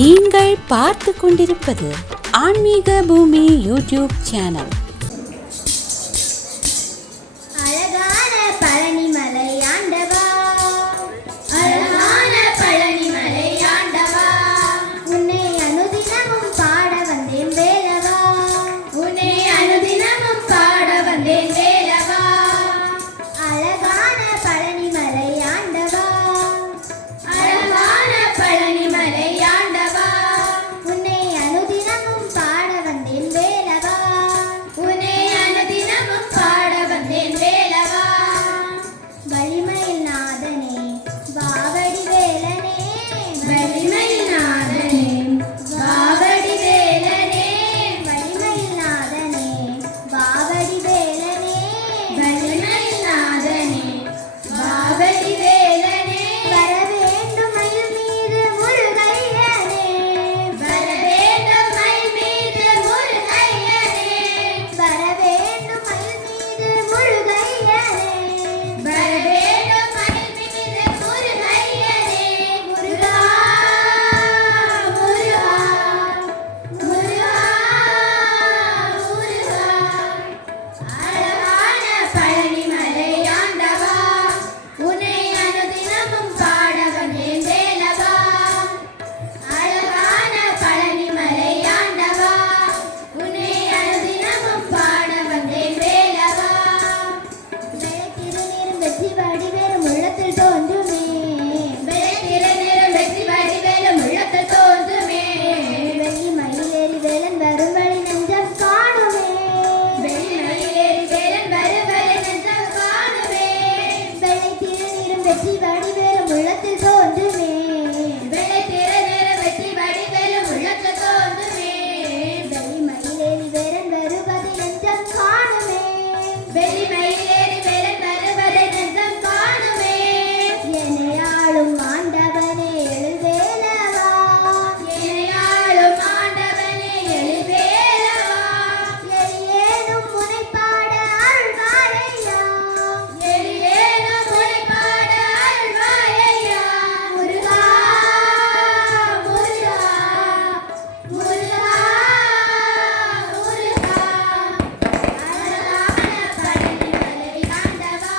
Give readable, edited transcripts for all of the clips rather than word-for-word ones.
நீங்கள் பார்த்து கொண்டிருப்பது ஆன்மீக பூமி யூடியூப் சேனல். அழகான பழனிமலை ஆண்டவா, அழகான பழனிமலை ஆண்டவா, உன்னை அனுதினமும் பாட வந்தேன் வேலவா, உன்னை அனுதினமும் பாட வந்தேன் வேலவா. அழகான பழனிமலை ஆண்டவா, அழகான பழனிமலை ஆண்டவா, உன்னை அனுதினமும் பாட வந்தேன் வேலவா, உன்னை அனுதினமும் பாட வந்தேன் வேலவா. வலிமையில் நாதனே வாவடி வேலனே, வலிமையில் நாதனே வாவடி வேலனே, வலிமையில் நாதனே வாவடி வேலனே, வலிமையில் நாதனே வாவடி வேலனே. வர வேண்டும் மயில் மீது முருகையனே, வர வேண்டும் மயில் மீது முருகையனே, வர வேண்டும் மயில் மீது முருகையனே, வர வேண்டும் மயில் மீது முருகையனே. முருகா முருகா முருகா முருகா. அழகான பழனிமலை ஆண்டவா, உன்னை அனுதினமும் பாட வந்தேன் வேலவா. அழகான பழனிமலை ஆண்டவா, உன்னை அனுதினமும் பாட வந்தேன் வேலவா. திருநீரும் வெற்றி வடிவேலும் உள்ளத்தில் தோன்றுமே, திருநீரும் வெற்றி வடிவேலும் உள்ளத்தில் தோன்றுமே. வெள்ளி மயிலேறி வேலன் வரும் வழி நெஞ்சம் காணுமே, வெள்ளி மயிலேறி வேலன் வரும் வழி நெஞ்சம் காணுமே. வெள்ளை திருநீரும் வெற்றி வடிவேலும் உள்ளத்தில் தோன்றுமே, வெள்ளை திருநீரும் வெற்றி வடிவேலும் உள்ளத்தில் தோன்றுமே. வெள்ளி மயிலேறி வேலன் வருவதை நெஞ்சம் காணுமே, வெள்ளி மயிலேறி வேலன் வருவதை நெஞ்சம் காணுமே. என்னையாளும் ஆண்டவனே எழுவேலவா, என்னையாளும் ஆண்டவனே எழுவேலவா. எளியேனும் முனைப்பாட அருள்வாரையா, எளியேனும் முனைப்பாட அருள்வாரையா. முருகா முருகா முருகா முருகா. அழகான பழனிமலை ஆண்டவா,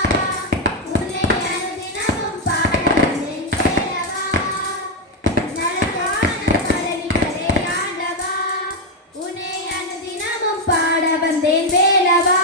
உன்னை அனுதினமும் பாட வந்தேன் வேலவா. அழகான பழனிமலை ஆண்டவா, உன்னை அனுதினமும் பாட வந்தேன் வேலவா.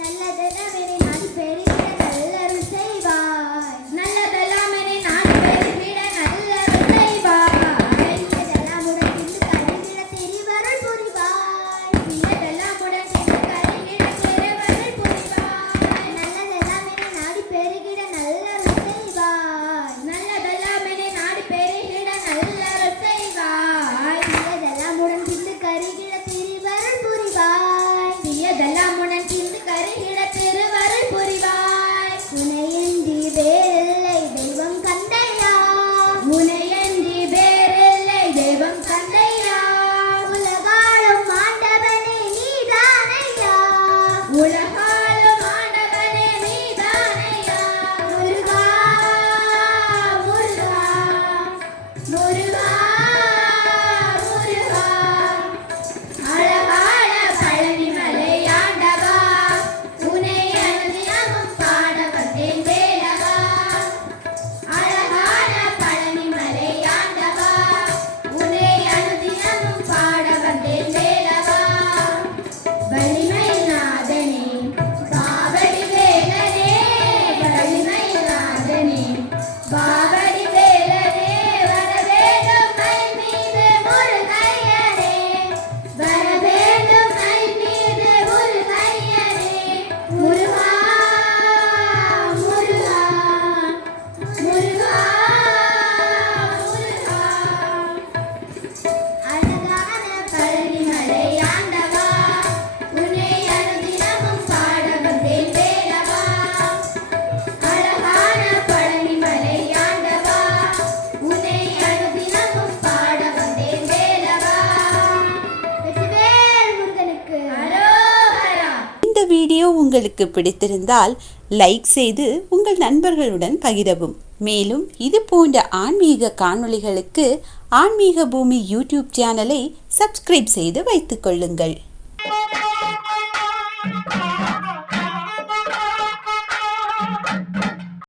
நல்லதெல்லாம் என்னை நாடி பெருகிட நல்லருள் செய்வாய், நல்லதெல்லாம் என்னை நாடி பெருகிட நல்லருள் செய்வாய். தீயதெல்லாம் உடன் தின்று கருகிட திரிவருள் புரிவாய், தீயதெல்லாம் உடன் தின்று கருகிட திரிவருள் புரிவாய். நல்லதெல்லாம் என்னை நாடி பெருகிட நல்லருள் செய்வாய், நல்லதெல்லாம் என்னை நாடி பெருகிட நல்லருள் செய்வாய். தீயதெல்லாம் உடன் தின்று கருகிட திரிவருள் புரிவாய், தீயதெல்லாம் உடன் தின்று கருகிட திருவருள் புரிவாய். உனையன்றி வேறில்லை தெய்வம் கந்தையா, உனையன்றி வேறில்லை தெய்வம் கந்தையா. உலகாளும் ஆண்டவனே நீதானையா, உலகாளும் ஆண்டவனே நீதானையா. முருகா முருகா முருகா முருகா. அழகான பழனிமலை ஆண்டவா, உன்னை அனுதினமும் பாட வந்தேன் வேலவா. அழகான பழனிமலை ஆண்டவா, உன்னை அனுதினமும் பாட வந்தேன் வேலவா. வலிமை நாதனே பாவடி வேலனே, வலிமை நாதனே பாவடி வேலனே, வர வேண்டும் மயில் மீது முருகையனே, வர வேண்டும் மயில் மீது முருகையனே. முருகா முருகா முருகா முருகா. அழகான பழனிமலை ஆண்டவா, உன்னை அனுதினமும் பாட வந்தேன் வேலவா. அழகான பழனிமலை ஆண்டவா, உன்னை அனுதினமும் பாட வந்தேன் வேலவா. வெற்றிவேல் முருகனுக்கு அரோகரா. இந்த வீடியோ உங்களுக்கு பிடித்திருந்தால் லைக் செய்து உங்கள் நண்பர்களுடன் பகிரவும். மேலும் இது போன்ற ஆன்மீக காணொளிகளுக்கு ஆன்மீக பூமி யூடியூப் சேனலை சப்ஸ்கிரைப் செய்து வைத்துக் கொள்ளுங்கள்.